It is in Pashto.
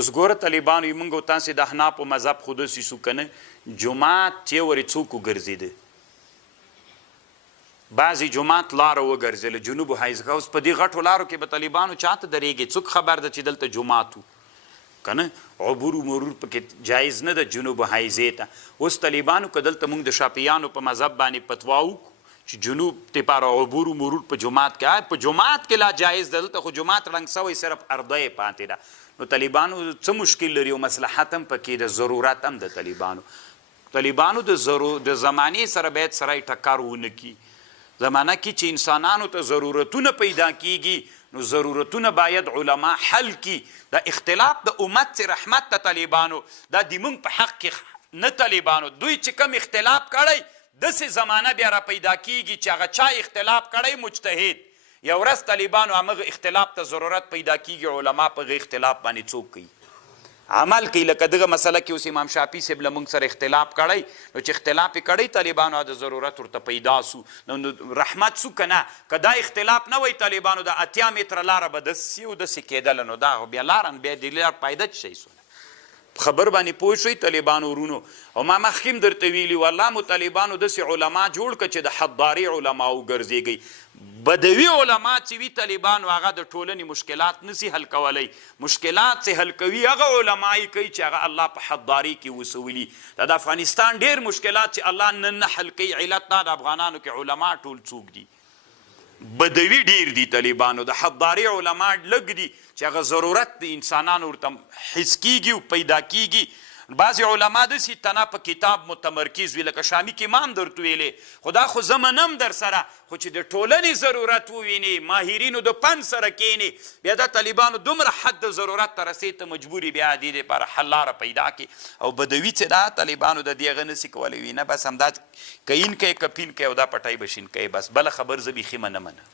اوس ګوره طالبانو یې موږ او تاسې د احنافو مذهب خو داسې سو که نه جومات چې ورې څوک وګرځېده بعضې جومات لاره وګرځېله جنوب حیزه اوس په دې غټو لارو کې به طالبانو چاته درېږي څوک خبر ده چې دلته جومات و که نه عبور و مرور پکې جایز نه ده جنوب حیزې ته اوس طالبانو که دلته موږ د شافعیانو په مذهب باندې فتوا وکړو چې جنوب دپاره عبور و مرور په جومات کې په جومات کې لا جایز ده دلته خو جومات ړنګ سوی صرف ارده یې پاتې ده نو طالبانو څه مشکل لري او مصلحت هم پکې د ضرورت هم د طالبانو د زمانې سره باید سړی ټکر ونه کړي زمانه کې چې انسانانو ته ضرورتونه پیدا کیږي نو ضرورتونه باید علما حل کی د اختلاف د امت سے رحمت ته طالبانو دا د موږ په حق کې نه طالبانو دوی چې کم اختلاف کړی داسې زمانه بیا را پیدا کیږي چې هغه چا اختلاف کړی مجتهد یو ورځ طالبانو همغه اختلاف ته ضرورت پیدا کیږي علما په هغه اختلاف باندې څوک کوي عمل کوي لکه دغه مسله کې اوس امام شافعي صاحب له موږ سره اختلاف کړی نو چې اختلاف یې کړی طالبانو د ضرورت ورته پیدا سو نو رحمت سو که نه که دا اختلاف نه وی طالبانو د اتیا متره لاره به داسې او داسې کېدله نو دا بیا لاره بیا د لار پایده څه شی سونه خبر باندې پوه شئ طالبانو ورونو او ما مخکې هم درته ویلي والله مو طالبانو داسې علما جوړ کړه چې د حضاري علما وګرځېږئ بدوي علما چې وي طالبانو هغه د ټولنې مشکلات نسی حل کولی مشکلات چې حل کوي هغه علما یې کوي چې هغه الله په حضاري کې وسولي د افغانستان ډېر مشکلات چې الله نه حل کوي علت دا د افغانانو کې علما ټول څوک دي بدوي ډیر دي طالبانو د حضاري علما لږ دي چې هغه ضرورت د انسانانو ورته حس کیږي او پیدا کیږي بعضې علما داسې تنه په کتاب متمرکز وي لکه شامي کې امام درته ویلې خو دا خو زه منم در سره خو چې د ټولنې ضرورت وویني ماهرینو د پند سره کښېني بیا دا طالبانو دومره حد د ضرورت ته رسېد ته مجبوري بیا دې دپاره حل لاره پیدا کړي او بدوي چې دا طالبانو د دې هغه نسي کولی وي نه بس همدا کین کوي کپین کوي او دا پټی به شین کوي بس بله خبر زه بیخي نه منم